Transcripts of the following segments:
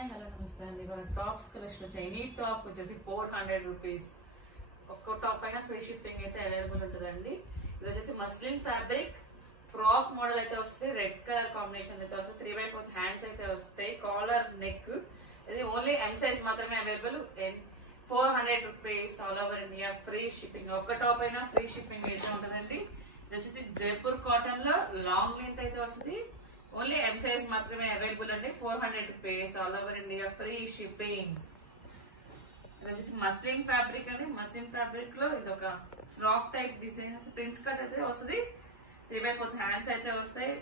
Hi hello నమస్తే అండి. మన టాప్స్ కలెక్షన్ వచ్చాయి. ఈ టాప్ వచ్చేసి 400 రూపీస్. ఒక్కో టాప్ అయినా ఫ్రీ షిప్పింగ్ అయితే అవైలబుల్ ఉంటుందండి. ఇది వచ్చేసి మస్లిన్ ఫ్యాబ్రిక్ ఫ్రాక్ మోడల్ అయితే వస్తుంది. రెడ్ కలర్ కాంబినేషన్ అయితే వస్తుంది. 3/4 హ్యాండ్స్ అయితే వస్తాయి. Collar neck. ఇది ఓన్లీ ఎం సైజ్ మాత్రమే available. 400 rupees all over India free shipping. ఒక్క టాప్ అయినా ఫ్రీ షిప్పింగ్ అయితే ఉంటుందండి. ఇది వచ్చేసి జైపూర్ కాటన్ లో లాంగ్ లెంత్ అయితే వస్తుంది. ఓన్లీ ఎం సైజ్ మాత్రమే అవైలబుల్ అండి. 400 rupees all over India free shipping. ఇది వచ్చేసి మస్లిన్ ఫ్యాబ్రిక్ అండి. మస్లిన్ ఫ్యాబ్రిక్ లో ఇది ఒక frock type design prince cut అయితే వస్తుంది. 3/4 హ్యాండ్స్ అయితే వస్తాయి.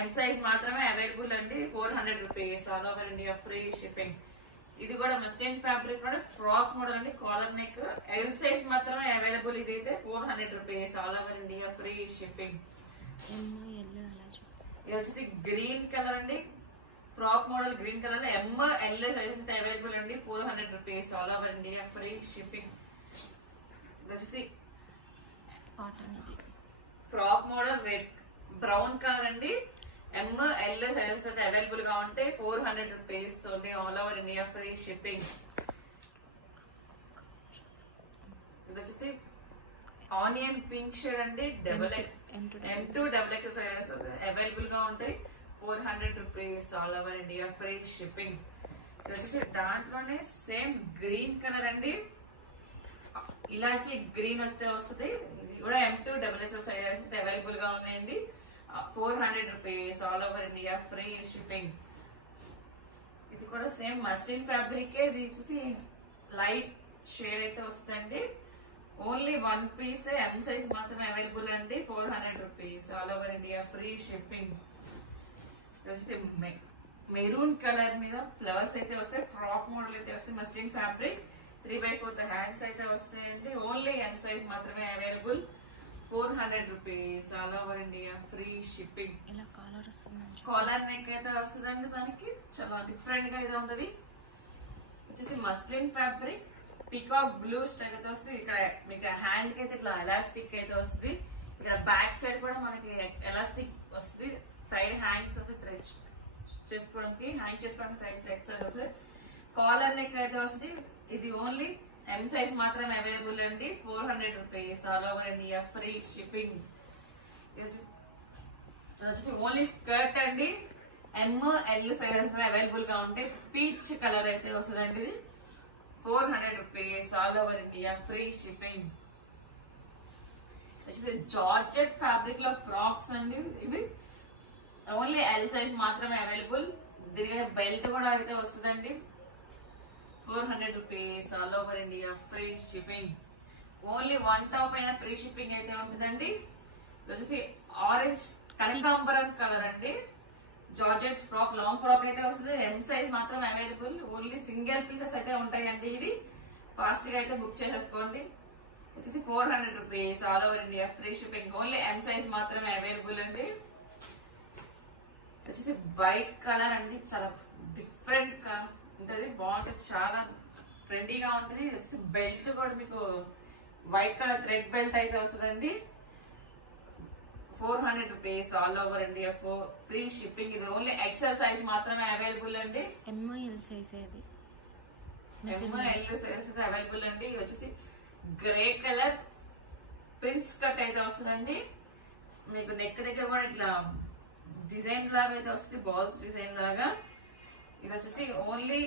ఎం సైజ్ మాత్రమే అవైలబుల్ అండి. 400 rupees all over India free shipping. ఇది కూడా మస్లిన్ ఫ్యాబ్రిక్ కూడా ఫ్రాక్ మోడల్ అండి. కాలర్ నెక్ ఎల్ సైజ్ మాత్రమే అవైలబుల్. ఇది అయితే 400 rupees all over India free shipping. ఇది వచ్చేసి గ్రీన్ కలర్ అండి. Frock model green colour M L sizes అయితే అవైలబుల్ అండి. 400 rupees all over India free shipping. ఇది వచ్చేసి frock model red brown colour అండి. ఎం ఎల్ సైజెస్ అయితే అవైలబుల్ గా ఉంటే 400 rupees only all over India free shipping. ఇది వచ్చేసి ఆనియన్ పింక్ షేడ్ అండి. M2 XXL సైజెస్ అవైలబుల్ గా ఉంటాయి. 400 rupees all over India free shipping. ఇది వచ్చేసి దాంట్లోనే సేమ్ గ్రీన్ కలర్ అండి. ఇలాచి గ్రీన్ అయితే వస్తుంది. ఇది కూడా M2 XXL సైజెస్ అయితే అవైలబుల్ గా ఉన్నాయండి. 400 rupees all over India free shipping. ఇది కూడా సేమ్ మస్లిన్ ఫ్యాబ్రిక్. ఇది వచ్చేసి లైట్ షేడ్ అయితే వస్తుందండి. ఓన్లీ 1 పీస్ ఎం సైజ్ మాత్రమే అవైలబుల్ అండి. 400 rupees all over India free shipping. Maroon colour మీద ఫ్లవర్స్ అయితే వస్తాయి. ఫ్రాక్ మోడల్ అయితే వస్తాయి. మస్లిన్ ఫ్యాబ్రిక్ 3/4 హ్యాండ్స్ అయితే వస్తాయండి. ఓన్లీ ఎం సైజ్ మాత్రమే available. 400 rupees all over India free shipping. Collar neck అయితే వస్తుందండి. దానికి చాలా డిఫరెంట్ గా ఇది ఉంటుంది. వచ్చేసి muslin fabric peacock blue style అయితే వస్తుంది. ఇక్కడ మీకు హ్యాండ్ కి అయితే ఇట్లా ఎలాస్టిక్ అయితే వస్తుంది. ఇక్కడ బ్యాక్ సైడ్ కూడా మనకి ఎలాస్టిక్ వస్తుంది. సైడ్ హ్యాండ్స్ వచ్చి థ్రెడ్ చేసుకోవడానికి హ్యాంగ్ చేసుకోవడానికి సైడ్ థ్రెడ్స్ వస్తాయి. కాలర్ నెక్ అయితే వస్తుంది. ఇది ఓన్లీ ఎం సైజ్ మాత్రమే అవైలబుల్ అండి. 400 rupees all over India free shipping. వచ్చేసి ఓన్లీ స్కర్ట్ అండి. ఎం ఎల్ సైజెస్ అవైలబుల్ గా ఉంటాయి. పీచ్ కలర్ అయితే వస్తుందండి. ఇది 400 rupees all over India free shipping. Georgette fabric లో ఫ్రాక్స్ అండి. ఇవి ఓన్లీ ఎల్ సైజ్ మాత్రమే అవైలబుల్. దీని బెల్ట్ కూడా అయితే వస్తుందండి. 400 rupees all over India free shipping. Only 1 top అయినా ఫ్రీ షిప్పింగ్ అయితే ఉంటుందండి. వచ్చేసి ఆరెంజ్ కనకాంబరం కలర్ అండి. జార్జెట్ ఫ్రాక్ లాంగ్ ఫ్రాక్ అయితే వస్తుంది. ఎం సైజ్ మాత్రం అవైలబుల్. ఓన్లీ సింగిల్ పీసెస్ అయితే ఉంటాయండి. ఇవి ఫాస్ట్ గా అయితే బుక్ చేసేసుకోండి. వచ్చేసి 400 rupees all over India free shipping. Only M size మాత్రమే అవైలబుల్ అండి. వచ్చేసి వైట్ కలర్ అండి. చాలా డిఫరెంట్ గా ఉంటుంది. బాగుంటుంది. చాలా ట్రెండీగా ఉంటుంది. వచ్చేసి బెల్ట్ కూడా మీకు వైట్ కలర్ థ్రెడ్ బెల్ట్ అయితే వస్తుందండి. 400 rupees all over India free shipping. ఇది ఓన్లీ ఎక్సెల్ సైజ్ మాత్రమే అవైలబుల్ అండి. ఎంఎల్ సైజ్ అవైలబుల్ అండి. ఇది వచ్చేసి గ్రే కలర్ ప్రిన్స్ కట్ అయితే వస్తుందండి. మీకు నెక్ దగ్గర కూడా ఇట్లా డిజైన్ లాగా అయితే వస్తుంది. బాల్స్ డిజైన్ లాగా. ఇది వచ్చేసి ఓన్లీ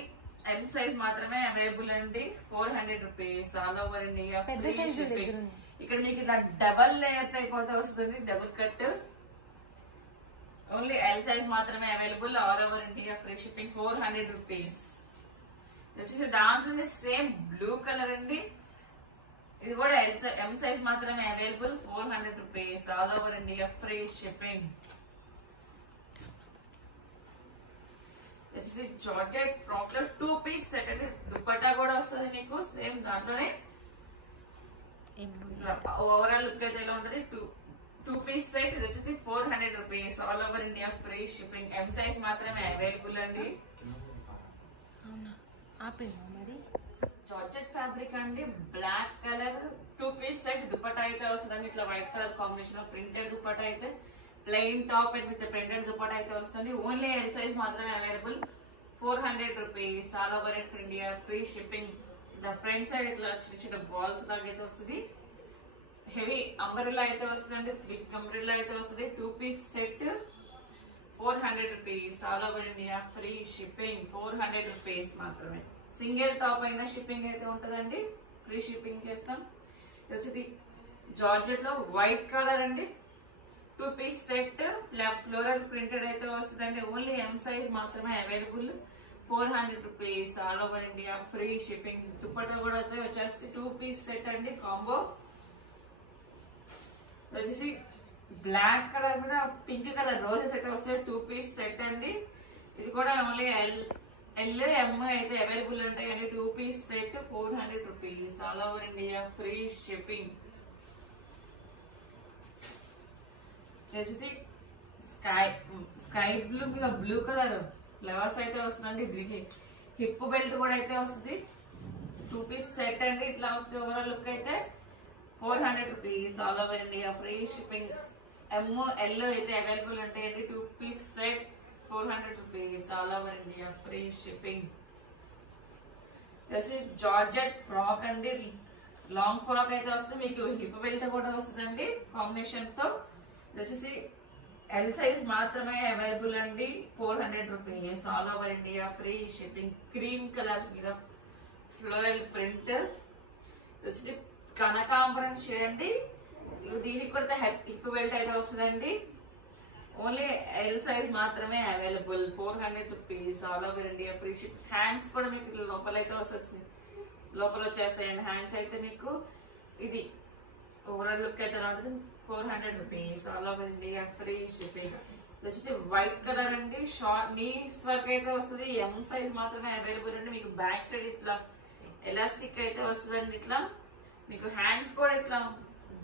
ఎం సైజ్ మాత్రమే అవైలబుల్ అండి. 400 rupees all over India free shipping. ఇక్కడ మీకు ఇట్లా డబల్ లేయర్ టైప్ అయితే వస్తుంది. Double cut. Only L size మాత్రమే available all over India free shipping. 400 rupees. ఇది వచ్చేసి దాంట్లోనే సేమ్ బ్లూ కలర్ అండి. ఇది కూడా ఎం సైజ్ మాత్రమే available. 400 rupees all over India free shipping. వచ్చేసి జార్జెట్ ఫ్రాక్ లో 2 పీస్ సెట్ అండి. దుపట్టా కూడా వస్తుంది మీకు సేమ్ దాంట్లోనే. ఓవరాల్ లుక్ అయితే ఎలా ఉంటుంది. 2 పీస్ సెట్. ఇది వచ్చేసి 400 rupees all over India free shipping. M size మాత్రమే అవైలబుల్ అండి. జార్జెట్ ఫ్యాబ్రిక్ అండి. Black colour 2 piece set dupatta అయితే వస్తుందండి. ఇట్లా వైట్ కలర్ కాంబినేషన్ లో ప్రింటెడ్ దుపట్టా అయితే plain top with printed dupatta అయితే వస్తుంది. ఓన్లీ ఎల్ సైజ్ మాత్రమే available. 400 rupees. All over India, free shipping. The front side itla chiన్న balls లాగా అయితే వస్తుంది. హెవీ అంబ్రెల్లా అయితే వస్తుందండి, బిగ్ అంబ్రెల్లా అయితే వస్తుంది. 2-piece set 400 rupees. All over India free shipping. 400 rupees మాత్రమే. సింగిల్ టాప్ అయినా షిప్పింగ్ అయితే ఉంటుందండి, ఫ్రీ షిప్పింగ్ చేస్తాం. ఇది వచ్చేది జార్జెట్ లో వైట్ కలర్ అండి. 2-piece సెట్ ఫ్లోరల్ ప్రింటెడ్ అయితే వస్తుందండి. ఓన్లీ ఎం సైజ్ మాత్రమే available. 400 rupees. All over India free shipping. Dupatta కూడా అయితే వచ్చేసి 2-piece సెట్ అండి కాంబో. వచ్చేసి బ్లాక్ కలర్ మీద పింక్ కలర్ రోజెస్ అయితే వస్తాయి. 2-piece సెట్ అండి. ఇది కూడా ఓన్లీ ఎల్ ఎం అయితే అవైలబుల్ ఉంటాయండి. 2-piece set 400 rupees. All over India free shipping. వచ్చేసి స్కై బ్లూ మీద బ్లూ కలర్ ఫ్లవర్స్ అయితే వస్తుందండి. దీనికి హిప్ బెల్ట్ కూడా అయితే వస్తుంది. 2-piece సెట్ అండి. ఇట్లా వస్తుంది ఓవరాల్ లుక్ అయితే. 400 rupees. All over India free shipping. L అయితే అవైలబుల్ ఉంటాయండి. 2-piece set 400 rupees. All over India free shipping. Georgette frock అండి, లాంగ్ ఫ్రాక్ అయితే వస్తుంది. మీకు హిప్ బెల్ట్ కూడా వస్తుందండి కాంబినేషన్ తో. వచ్చేసి ఎల్ సైజ్ మాత్రమే అవైలబుల్ అండి. 400 rupees. All over India free shipping. Cream colour మీద ఫ్లోరల్ ప్రింట్. వచ్చేసి కనకాంబరం చేయండి. దీనికి కూడా హిప్ బెల్ట్ అయితే వస్తుందండి. ఓన్లీ ఎల్ సైజ్ మాత్రమే available. 400 rupees. All over India free ship. Hands కూడా మీకు లోపల అయితే వస్తుంది, లోపల వచ్చేస్తాయండి హ్యాండ్స్ అయితే. మీకు ఇది ఓవరాల్ లుక్ అయితే ఉంటుంది. 400 rupees. All over India free shipping. వచ్చేసి వైట్ కలర్ అండి. షార్ట్ నీస్ వర్క్ అయితే వస్తుంది. ఎం సైజ్ మాత్రమే అవైలబుల్ అండి. మీకు బ్యాక్ సైడ్ ఇట్లా ఎలాస్టిక్ అయితే వస్తుందండి. ఇట్లా మీకు హ్యాండ్స్ కూడా ఇట్లా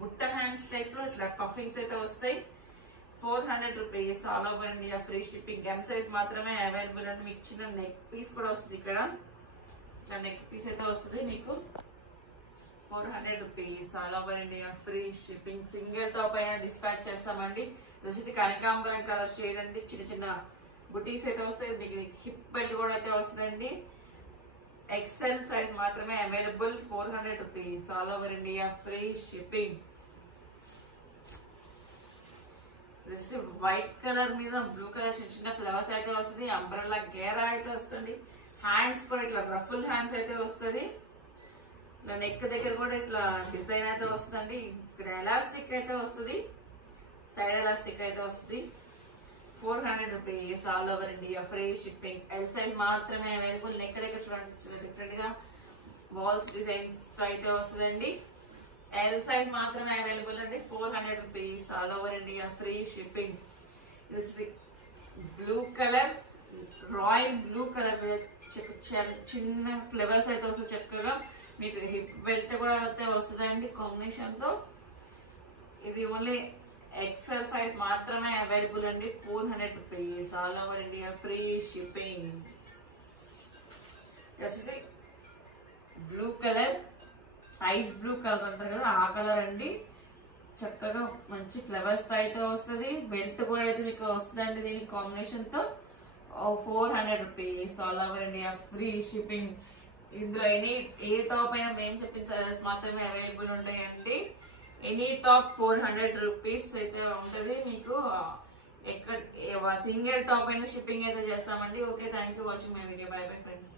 బుట్ట హ్యాండ్స్ టైప్ లో ఇట్లా పఫింగ్స్ అయితే వస్తాయి. 400 rupees. All over India free shipping. M size మాత్రమే అవైలబుల్ అండి. మీకు చిన్న నెక్ పీస్ కూడా వస్తుంది. ఇక్కడ ఇట్లా నెక్ పీస్ అయితే వస్తుంది మీకు. 400 rupees. All over India free shipping. Single top అయినా డిస్పాచ్ చేస్తామండి. వచ్చేసి కనకాంబరం కలర్ షేడ్ అండి. చిన్న చిన్న బుటీస్ అయితే వస్తాయి. మీకు హిప్ బెల్ట్ కూడా అయితే వస్తుందండి. ఎక్సెల్ సైజ్ మాత్రమే available. 400 rupees. All over India free shipping. White colour మీద బ్లూ కలర్ చిన్న చిన్న ఫ్లవర్స్ అయితే వస్తుంది. అంబ్రెల్లా గేరా అయితే వస్తుంది. హ్యాండ్స్ కూడా ఇట్లా రఫుల్ హ్యాండ్స్ అయితే వస్తుంది. ఇట్లా నెక్ దగ్గర కూడా ఇట్లా డిజైన్ అయితే వస్తుందండి. ఇక్కడ ఎలాస్టిక్ అయితే వస్తుంది, సైడ్ ఎలాస్టిక్ అయితే వస్తుంది. 400 rupees. All over India free shipping. L size మాత్రమే అవైలబుల్. నెక్ దగ్గర చూడండి డిఫరెంట్ గా వాల్స్ డిజైన్స్ అయితే వస్తుందండి. ఎల్ సైజ్ మాత్రమే అవైలబుల్ అండి. 400 rupees. All over India free shipping. ఇది blue colour, royal blue colour మీద చిన్న ఫ్లవర్స్ అయితే వస్తుంది. చక్కగా మీకు హిప్ బెల్ట్ కూడా అయితే వస్తుందండి కాంబినేషన్ తో. ఇది ఓన్లీ ఎక్సెల్ సైజ్ మాత్రమే అవైలబుల్ అండి. 400 rupees. All over India free shipping. Blue colour, ice blue colour అంటారు కదా, ఆ కలర్ అండి. చక్కగా మంచి ఫ్లవర్స్ తో అయితే వస్తుంది. బెల్ట్ కూడా అయితే మీకు వస్తుందండి దీని కాంబినేషన్ తో. 400 rupees. All over India free shipping. ఇందులో ఏ టాప్ అయినా మేము చెప్పిన సైజెస్ మాత్రమే అవైలబుల్ ఉంటాయండి. ఎనీ టాప్ 400 rupees అయితే ఉంటుంది మీకు. ఎక్కడ సింగిల్ టాప్ అయినా షిప్పింగ్ అయితే చేస్తామండి. Okay, thank you watching my video. By bye friends.